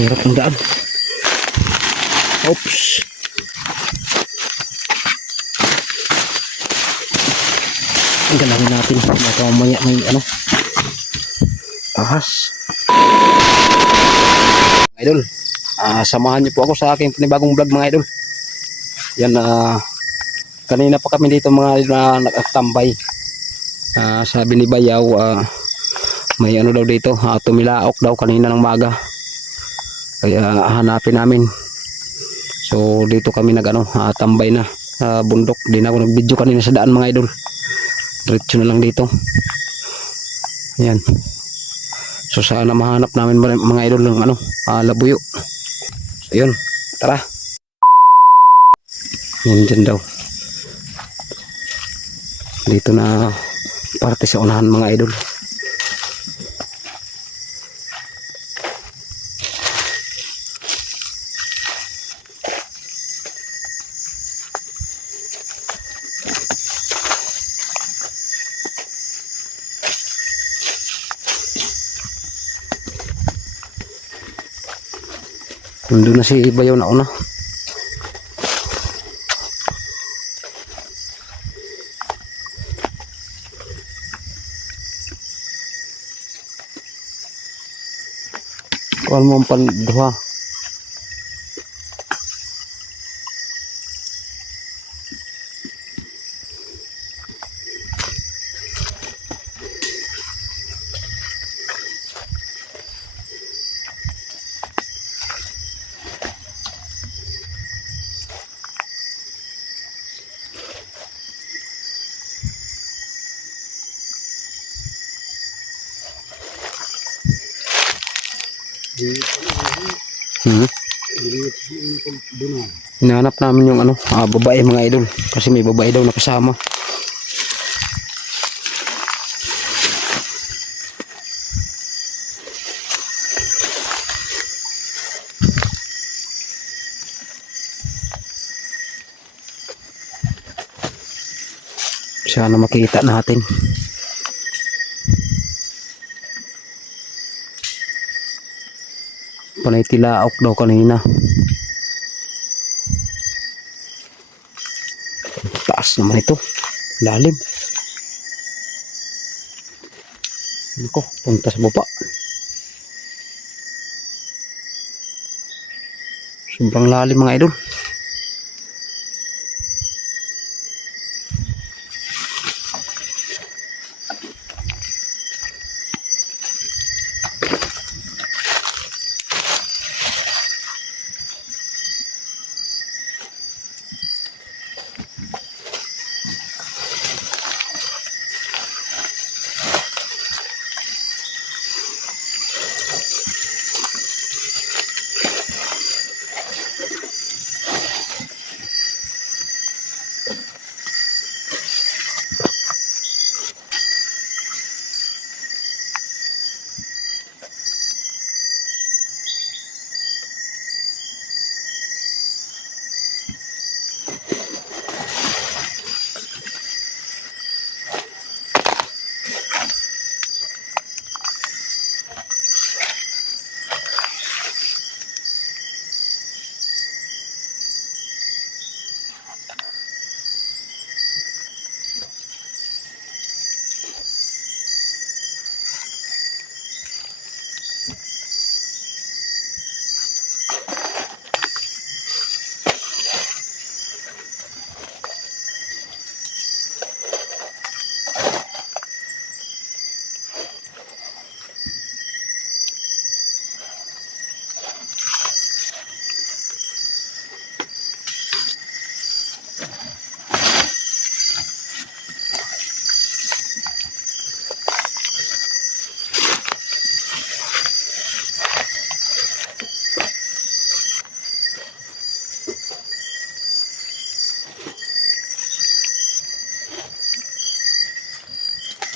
Hirap ng daan. Oops. Ang galawin natin. Baka mamaya may ano. Ahas. Idol. Samahan niyo po ako sa aking panibagong vlog mga idol. Yan kanina pa kami dito mga nakatambay. Sabi ni Bayaw may ano daw dito, tumilaok daw kanina ng maga. Kaya hanapin namin. So dito kami tambay na sa bundok. Di na ako nag-video kanina sa daan mga idol. Diretso na lang dito. Yan. So sana mahanap namin mga idol ng labuyo. So yun, tara. Yan dyan daw. Dito na parte sa unahan mga idol. Nandun na si Bayaw na una. Kuhan mo ang panduha. Hinahanap namin yung babae mga idol kasi may babae daw nakasama. Sana makita natin. Panay tilaok daw kanina. Taas naman ito. Lalim. Nako, punta sa baba. Sobrang lalim mga idol.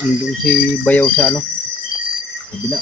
Andun si Bayaw sa kabila.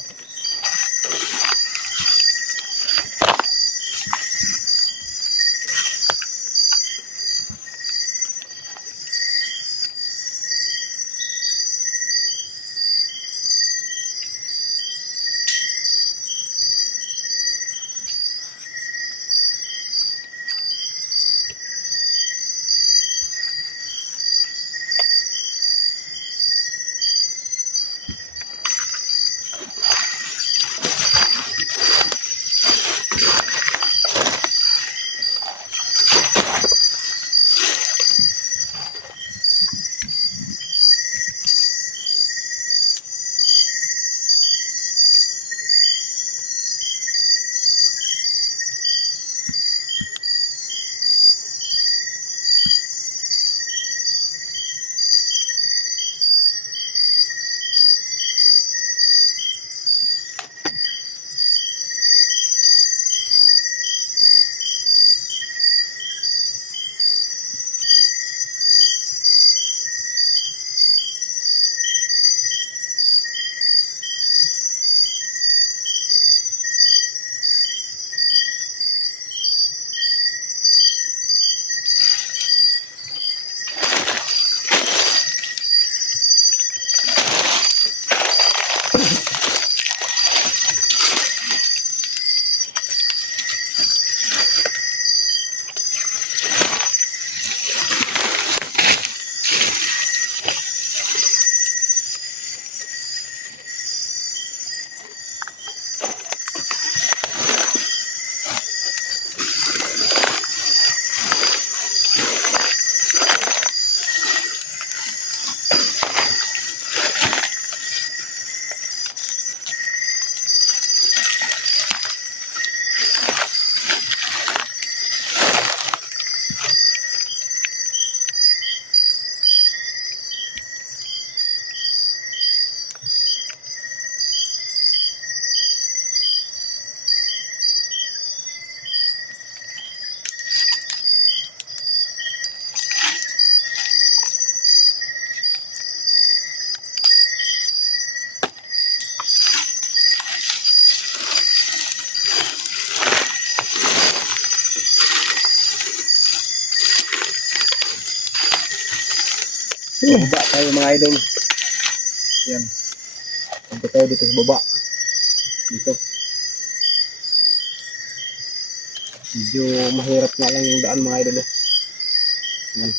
Baba tayo mga idol. Yan. Punta tayo dito sa baba. Dito. Medyo mahirap nga lang yung daan mga idol. Yan.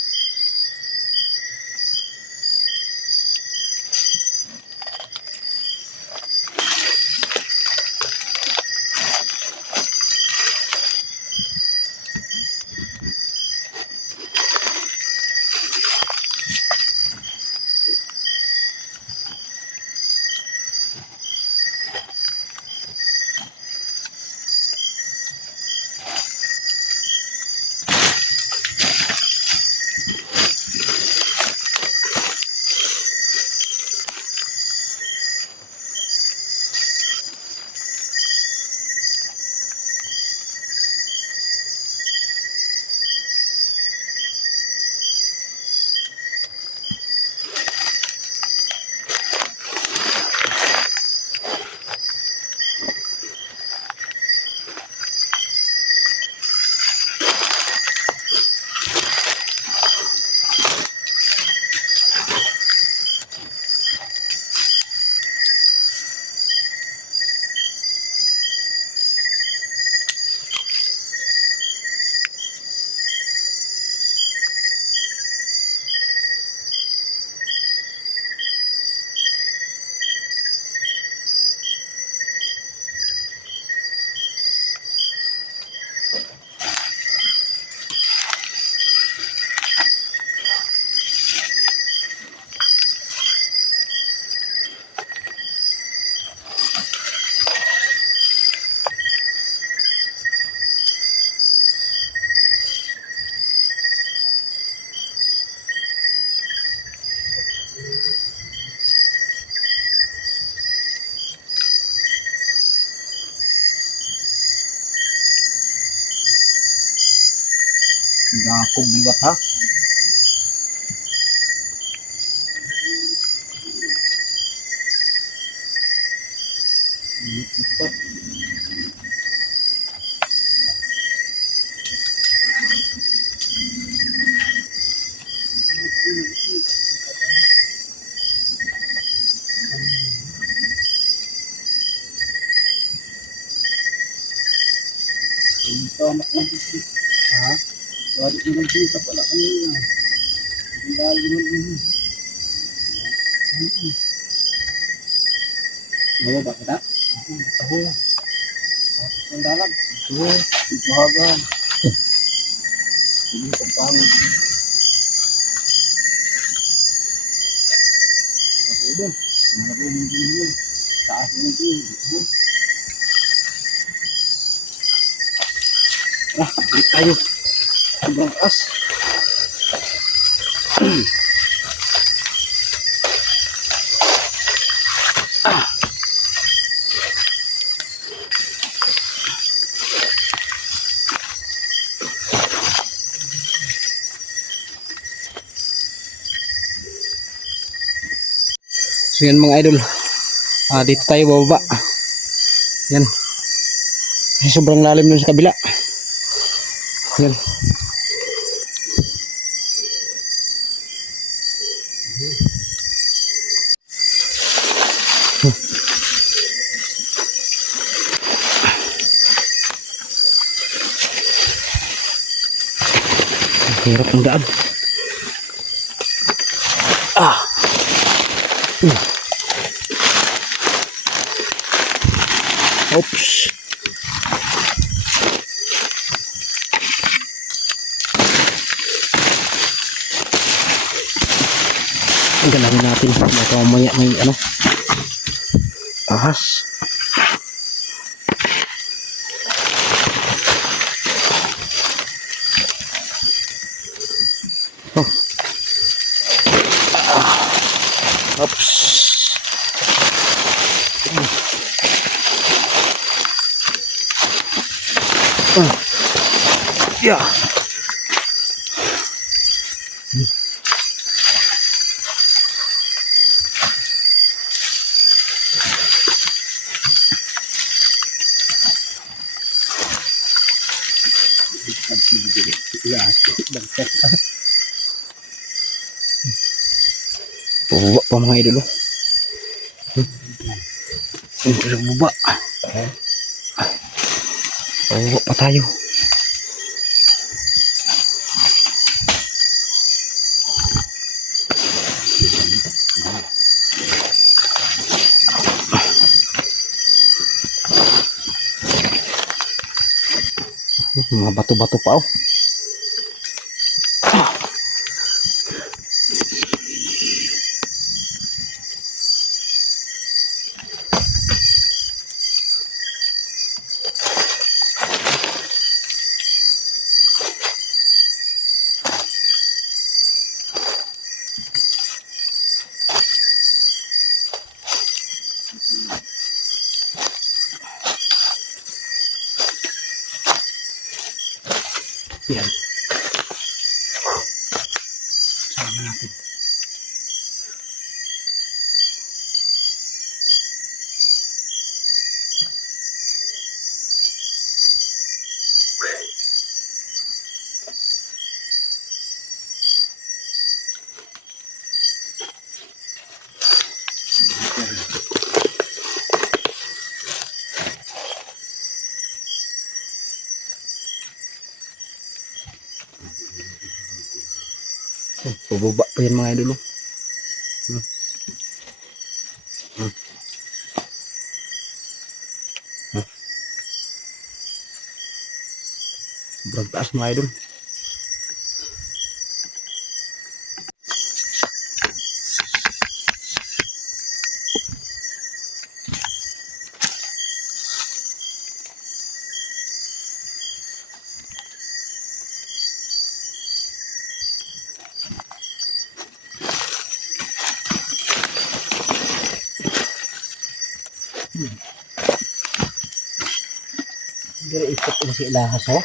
Gakog liwat ha. Lipat. Ito anak ng sisi. Ha? Wala ko ng sisi pala kanina. Hindi lagi ng ini. Bawa ba kita? Taho. Tapos ng dalag. Ito. Ipahagan. Hindi pagpangit. Ito. Marunong din yun. Taas ng din. Ito. Balik tayo. Sobrang taas. So yan mga idol. Dito tayo bababa. Yan. Kasi sobrang lalim dun sa kabila. Yan. Hirap ng daan. Oops. Ang galangin natin. Baka mamaya may ano. Ahas. Oh. Oops. Yeah. Pababa pa mga idol. Ito sa baba. Pababa pa tayo. Mga bato-bato pa oh. Yan. Sama natin. Pababa pa yan mga idol. Sobrang taas mga idol. Dari ikot na si ilahas oh.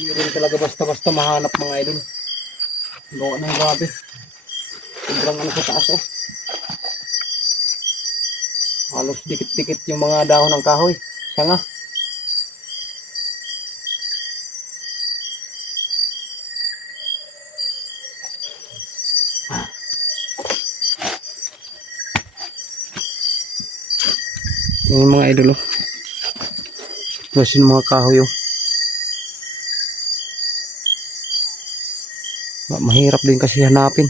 Hindi rin talaga basta-basta mahanap mga idol. Gawa ng grabe. Sobrang ano sa taas oh. Halos dikit-dikit yung mga dahon ng kahoy. Sanga. Yung mga idol oh. Tapos yung mga kahoy oh. Mahirap din kasi hanapin.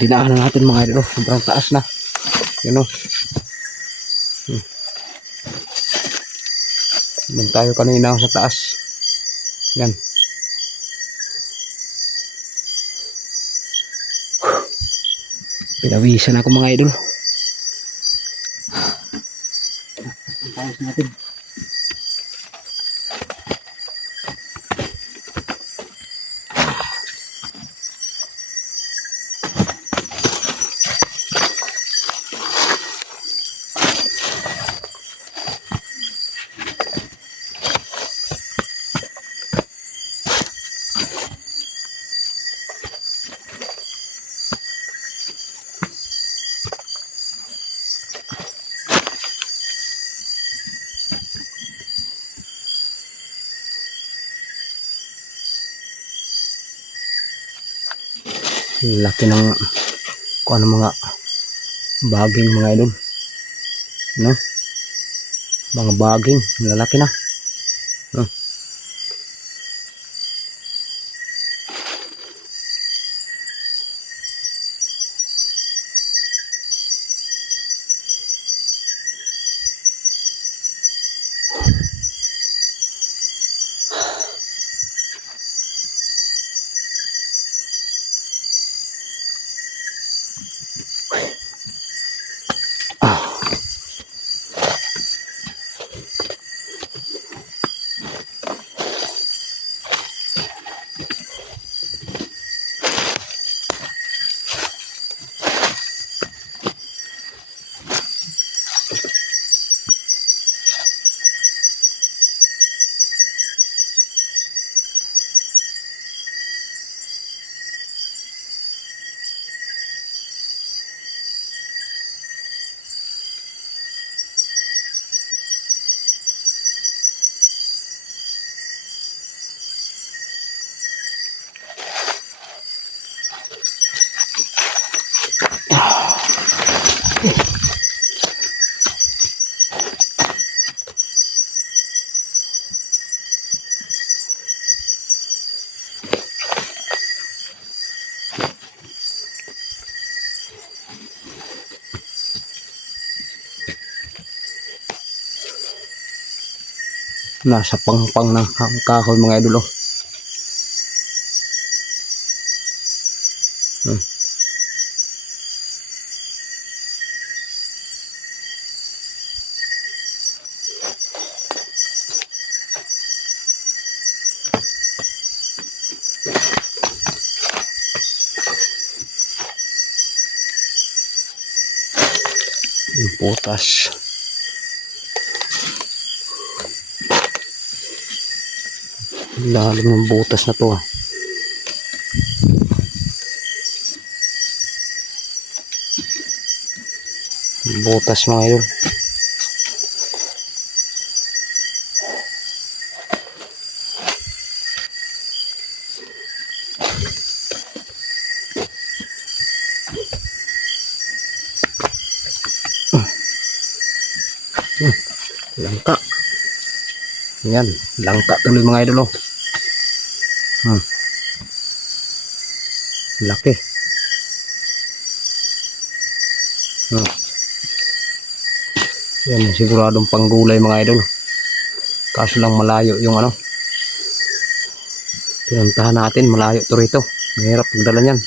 Dinaanan natin mga idol. Sobrang taas na. Yun o. Doon tayo kanina sa taas. Yan. Pinawisan ako mga idol. Tayo natin. Laki ng kung ano mga baging mga idol. No? Mga baging, lalaki na. No? Nasa pangpang ng kahoy mga idol. Yung putas. Lalim ng butas na to. Butas mga idol. Langka. Yan, langka tuloy mga idol. Laki. Yan, siguradong panggulay mga idol. Kaso lang malayo yung ano. Pinuntahan natin, malayo to rito. Mahirap pagdala niyan.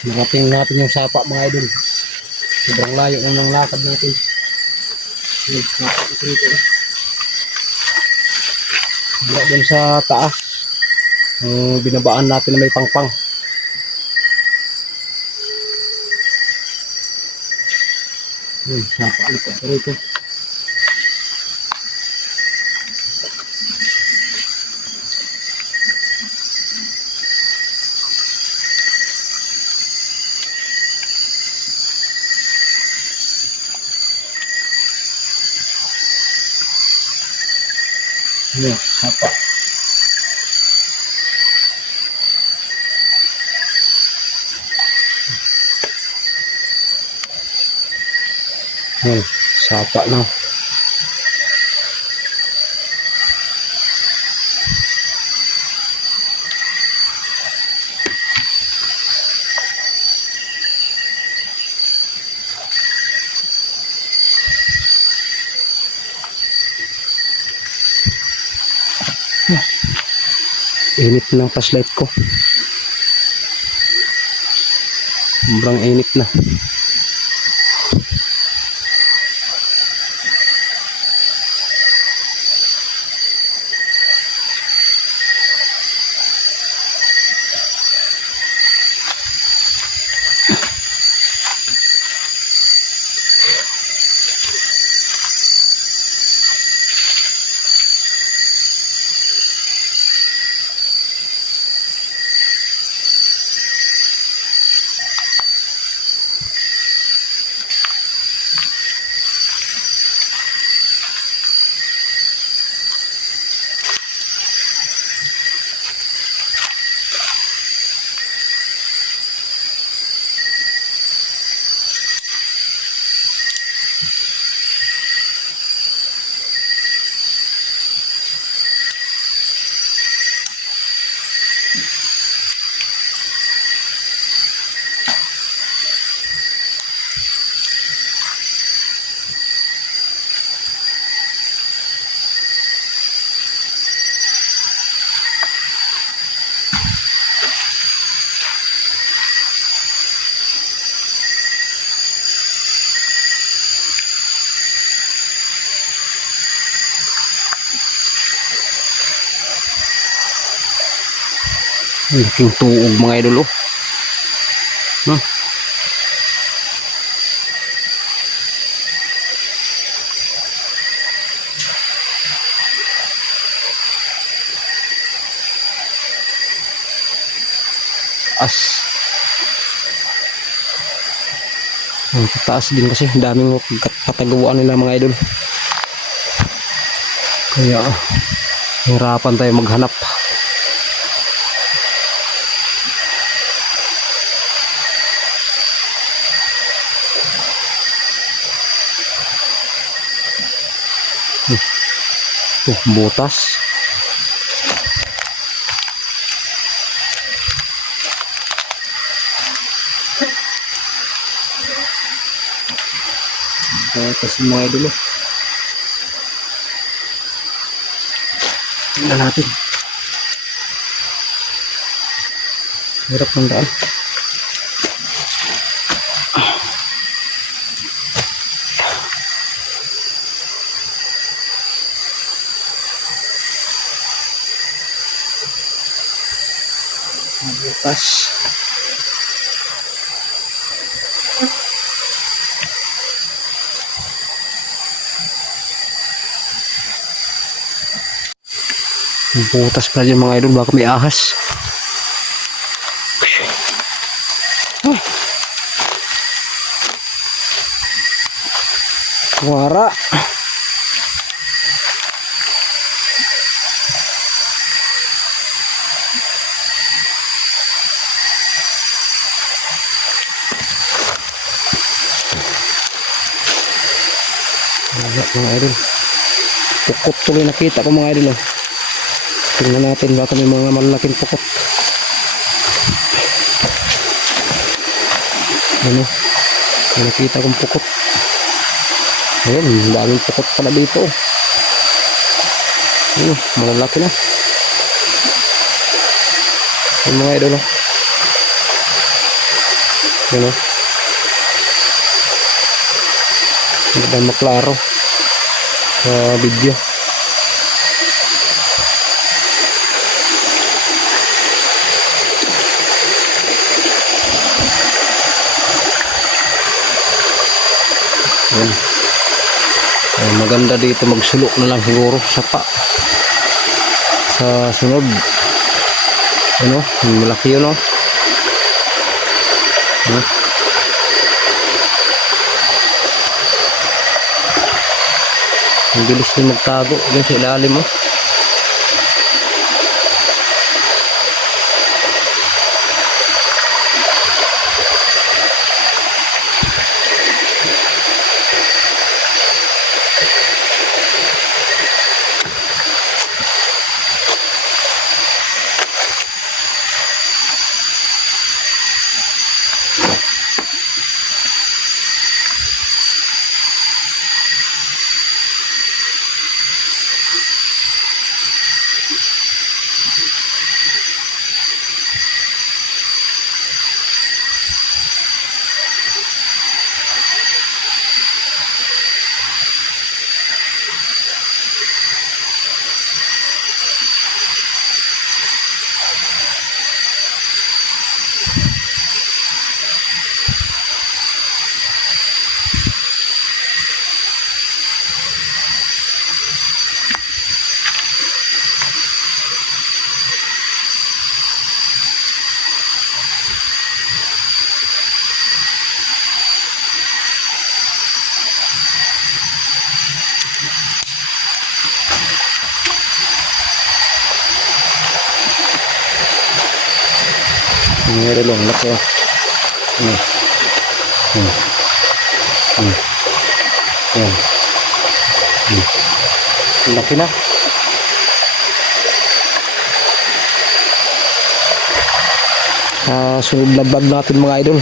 Narating natin yung sapa mga idol. Sobrang layo ng lakad natin. Sapa ito rito. Wala dun sa taas. Binabaan natin na may pangpang. Sapa ito rito. Sapa. Sapa na. Init ng flashlight ko. Sobrang init na. Laking tuog mga idol. Taas din kasi daming katagawan nila mga idol, kaya hirapan tayo maghanap. Butas. Butas mga idol. Tingnan natin. Hirap ng daan. Butas. Butas pala dyan mga idol, baka may ahas. Wara. Wala mga idol. Pukot tuloy nakita ko mga idol. Tingnan natin baka may mga malalaking pukot. Ano? May nakita kong pukot. Ayun, daming pukot pala dito. Ayun, malalaki na. Ayun mga idol. Yun o. Hindi ba maklaro sa video. Yan. Maganda dito magsulok na lang siguro sapa sa sunod. Ano, malaki yun o. Ang bilis din magtago dyan sa ilalim mo. Meron lang laki. Yan. Laki na. Sunod na vlog natin mga idol.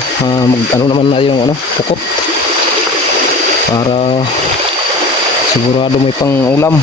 Ano naman na yung pukot. Para sigurado may pang ulam.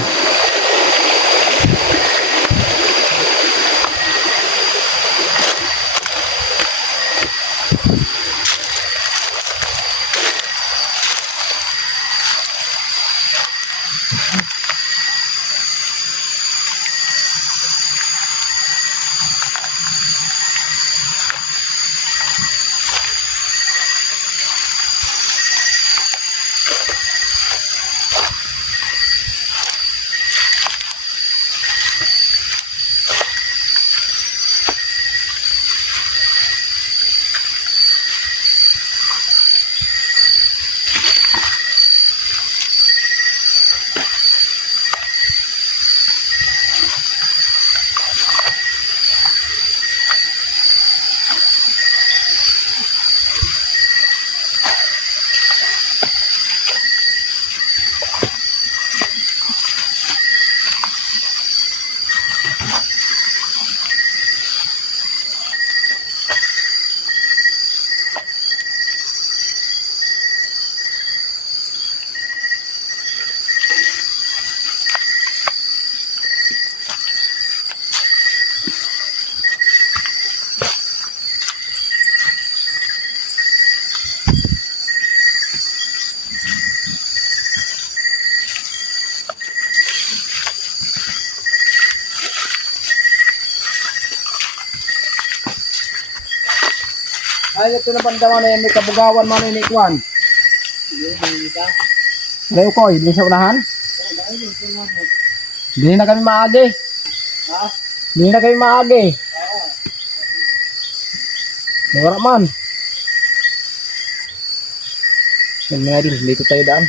Ay, ito na pandaman na yan, may kabugawan man ni Kwan. Leo ko, hindi sa unahan? Hindi na kami maagi. Hindi na kami maagi. Wala man. Yan nga din, dito tayo daan.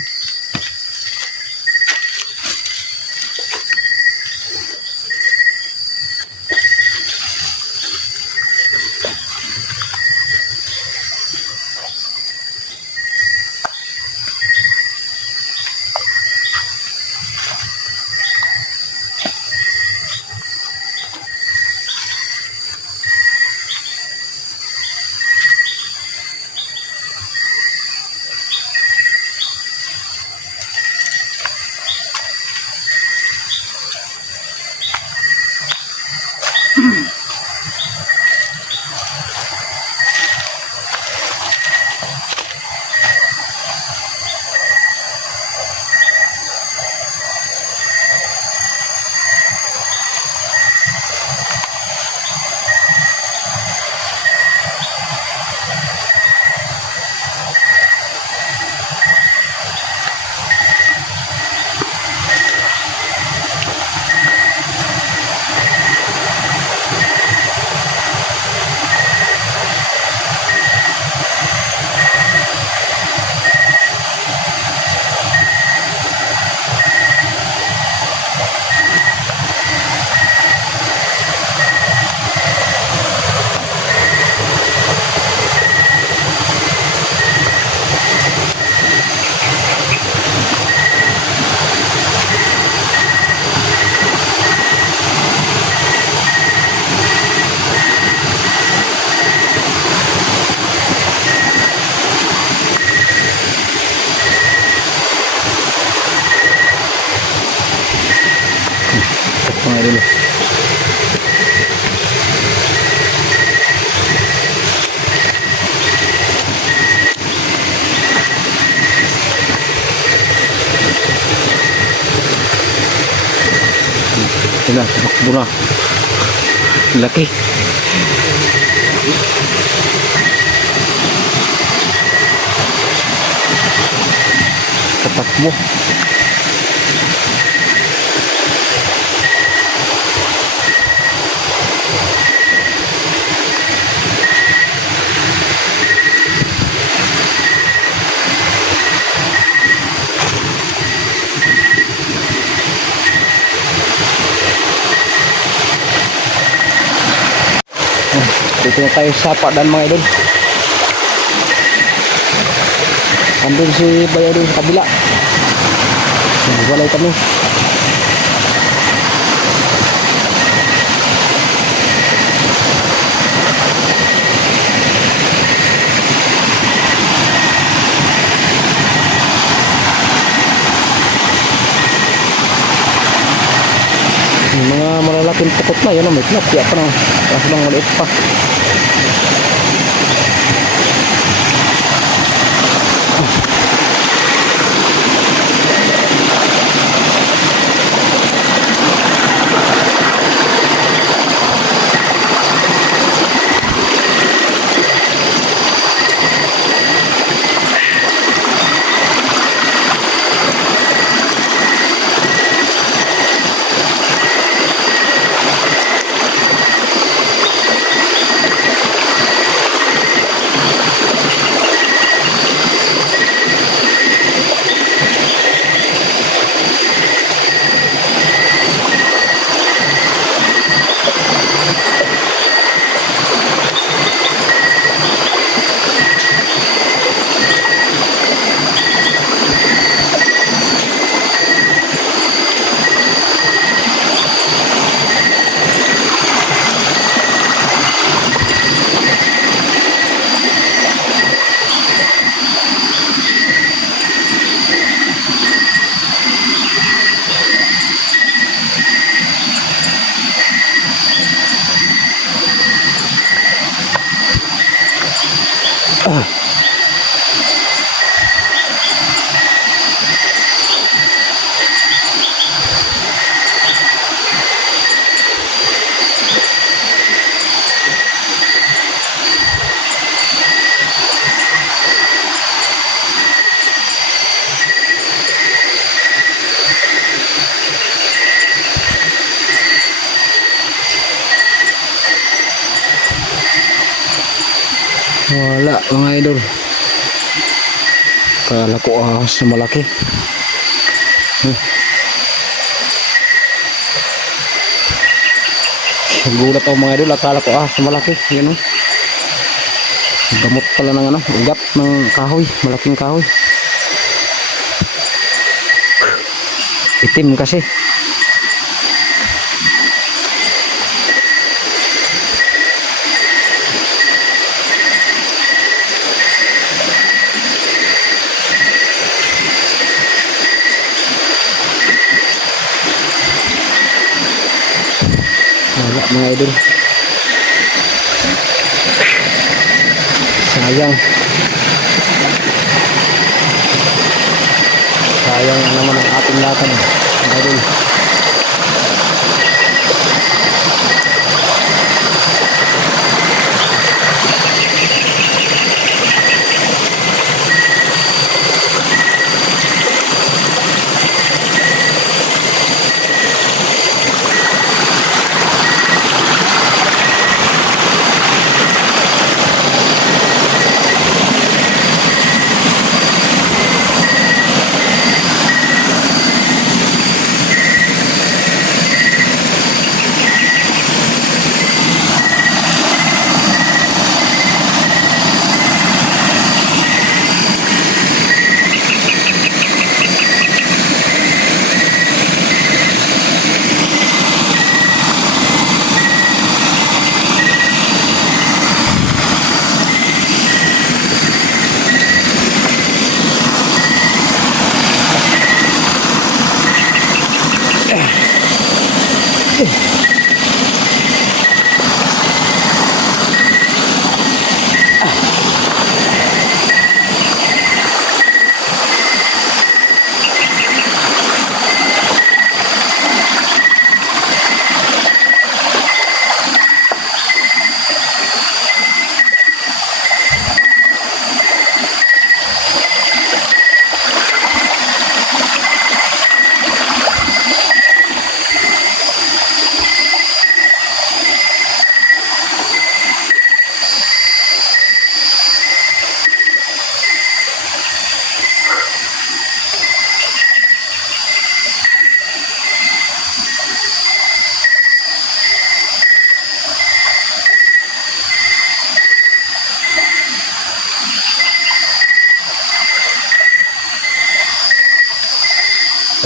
Mura. Laki. Tatakbo. Dito na tayo sa padan mga idol. Andun si Bayaw dun sa kabila. Walay kami. Yung mga malalaking pukot na yun, may pinapya pa na. Kaso lang maliit pa. Wala mga idol. Kala ko ahas na malaki. Gulat ako mga idol. Akala ko ahas na malaki. Yan o. Gamot pala ng ano, ugat ng kahoy. Malaking kahoy. Itim kasi. Wala mga idol. Sayang. Sayang naman ang ating latag mga idol.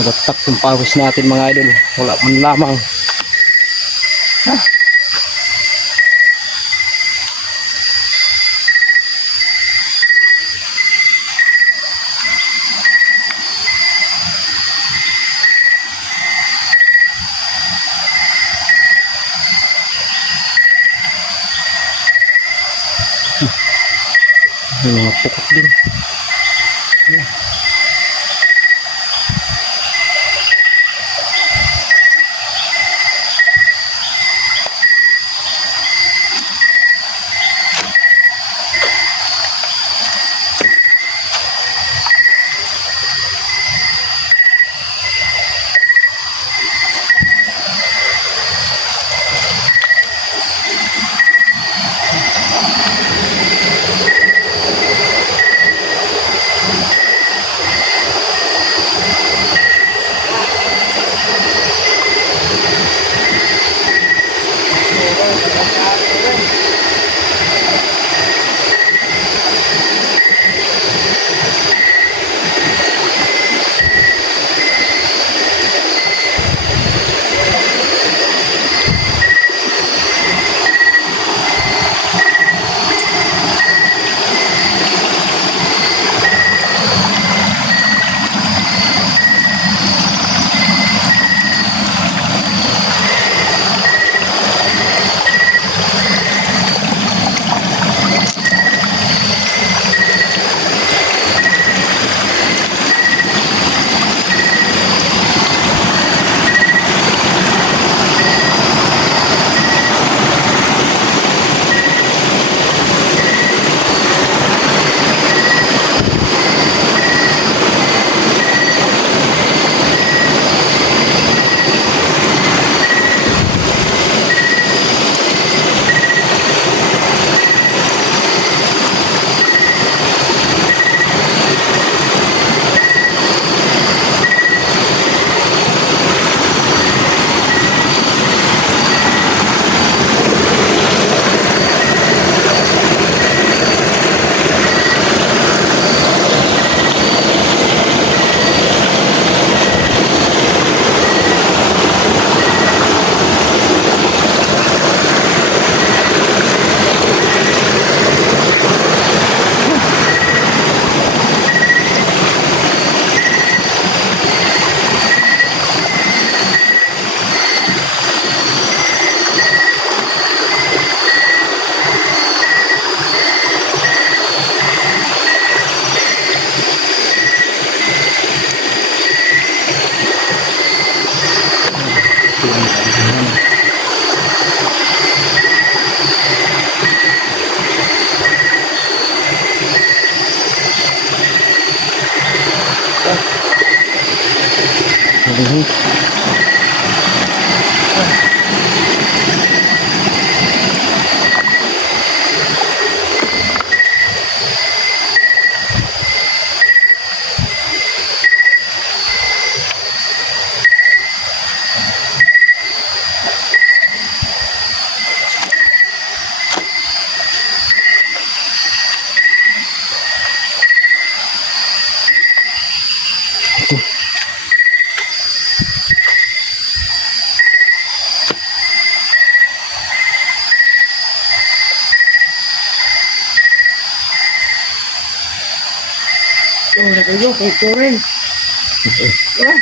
Nagagtak yung pawis natin mga idol. Wala man lamang. May mga pukot din. Wala kayo, kay Koren. Wala.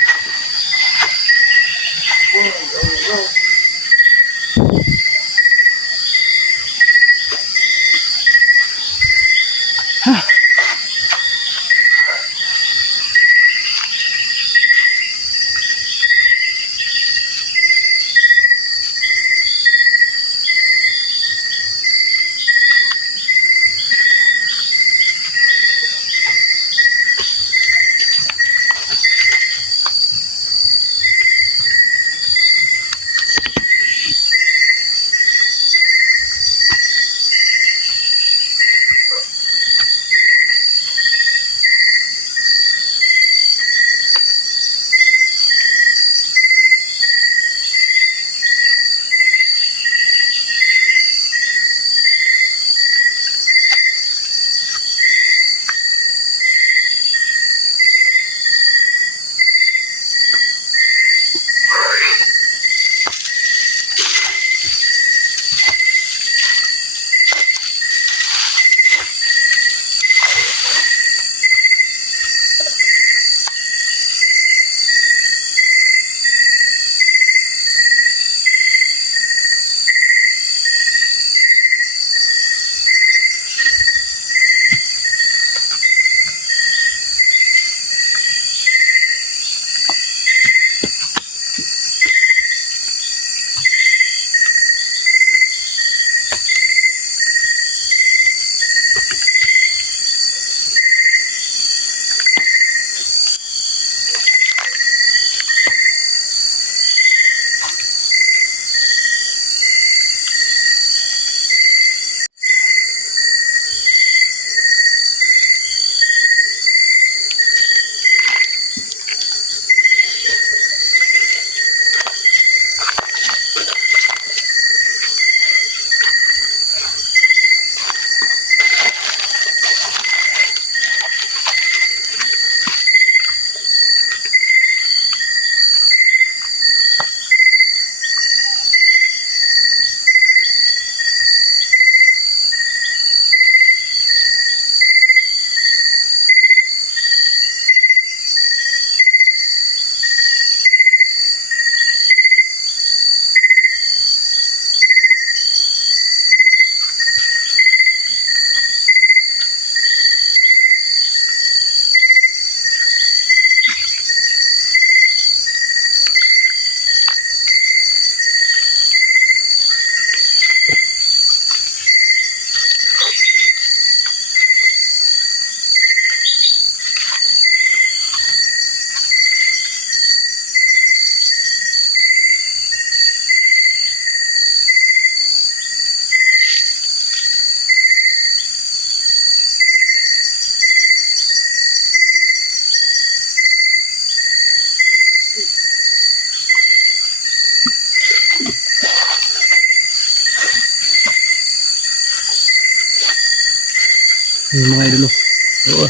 Yung mga idol. Oo.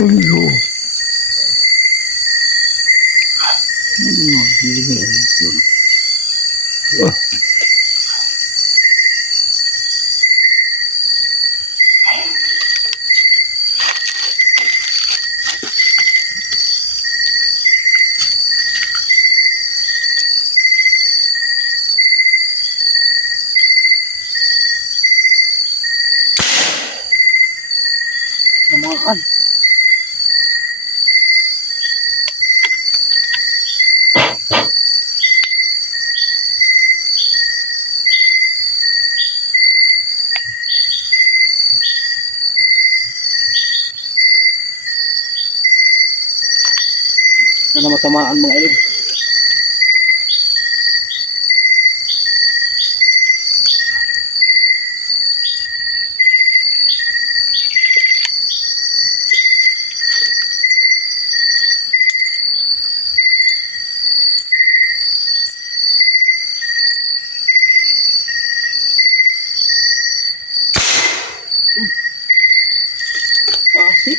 Ulo. Namaan. Na matamaan mga idol. Pasi.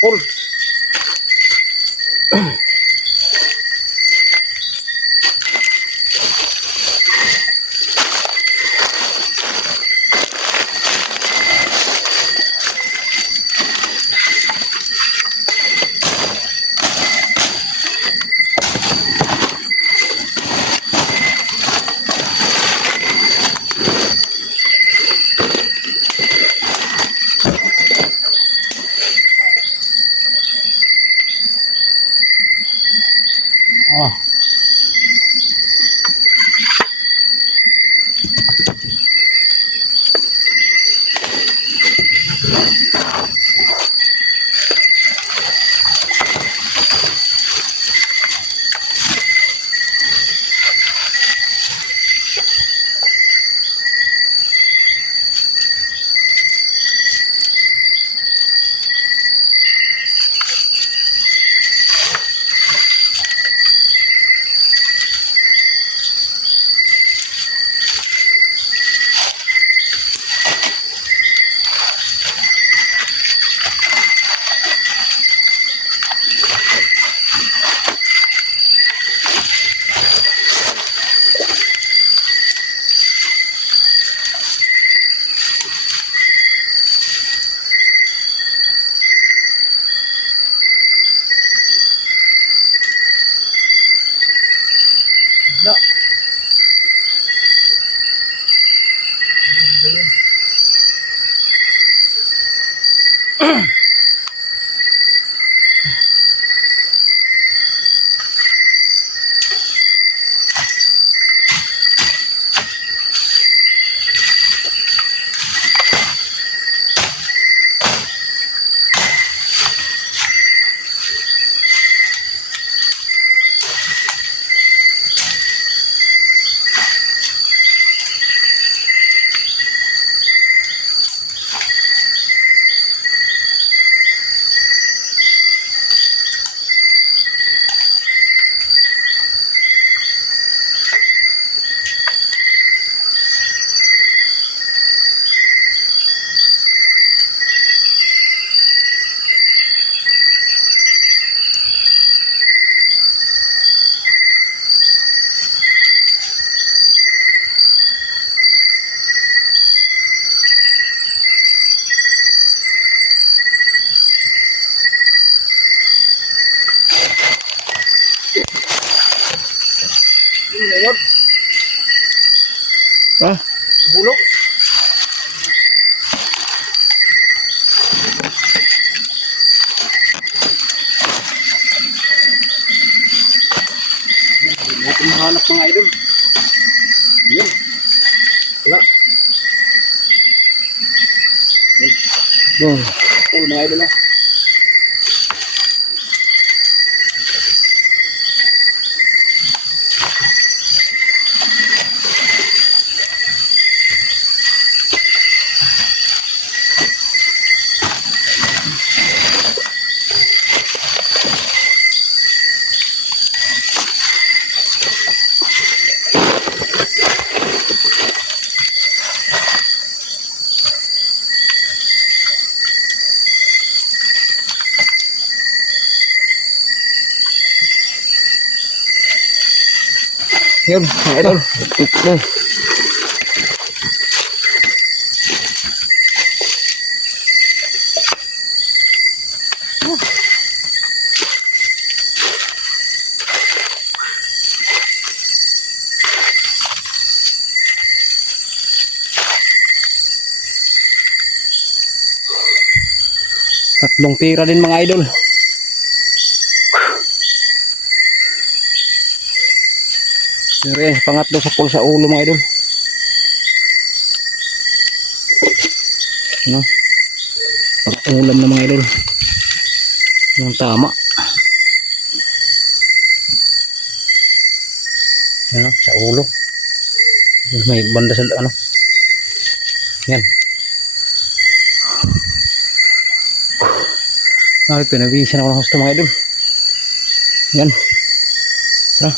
Full. Ah, Bulok. Natin mahanap mga idol. Yun. Wala. boom. Oh, mga idol ah. Yun, mga idol. Ito. Tatlong tira din mga idol. Pero yan, pangatlo sa pool sa ulo mga idol. Ano? Pang ulam na mga idol. Yung tama. Ano? Sa ulo. May banda sa ano. Yan. Ay, pinabisan ako ng gusto mga idol. Yan. Tara.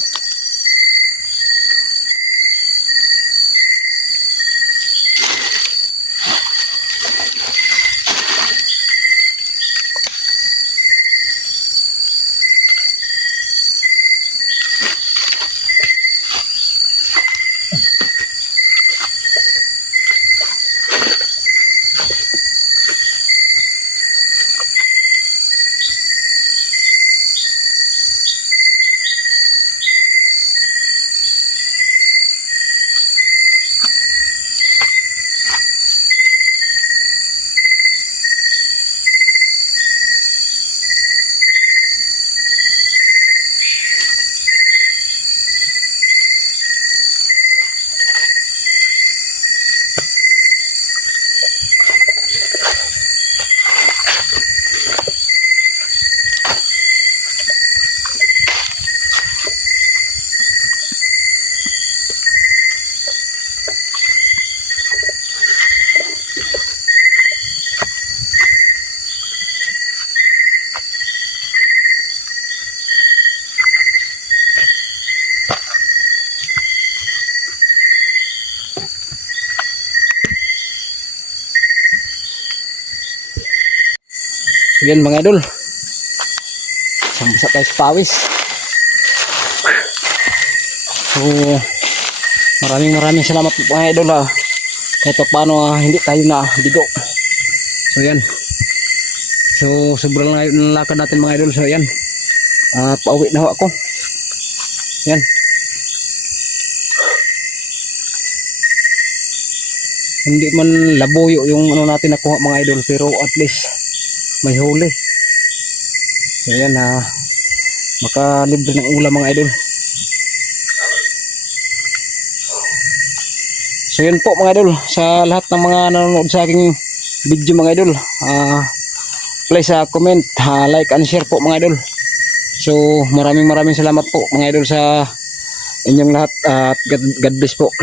Yan mga idol. Sambasa tayo sa pawis. So, maraming salamat po mga idol ha. Kahit paano hindi tayo na bigo. So yan. So sobrang layo ng lakad natin mga idol. So yan. Pauwi na ho ako. Yan. Hindi man labuyo yung ano natin nakuha mga idol, pero at least may huli. So yan makalibre ng ulam mga idol. So yun po mga idol, sa lahat ng mga nanonood sa aking video mga idol, please comment, like and share po mga idol. So maraming salamat po mga idol sa inyong lahat at God bless po.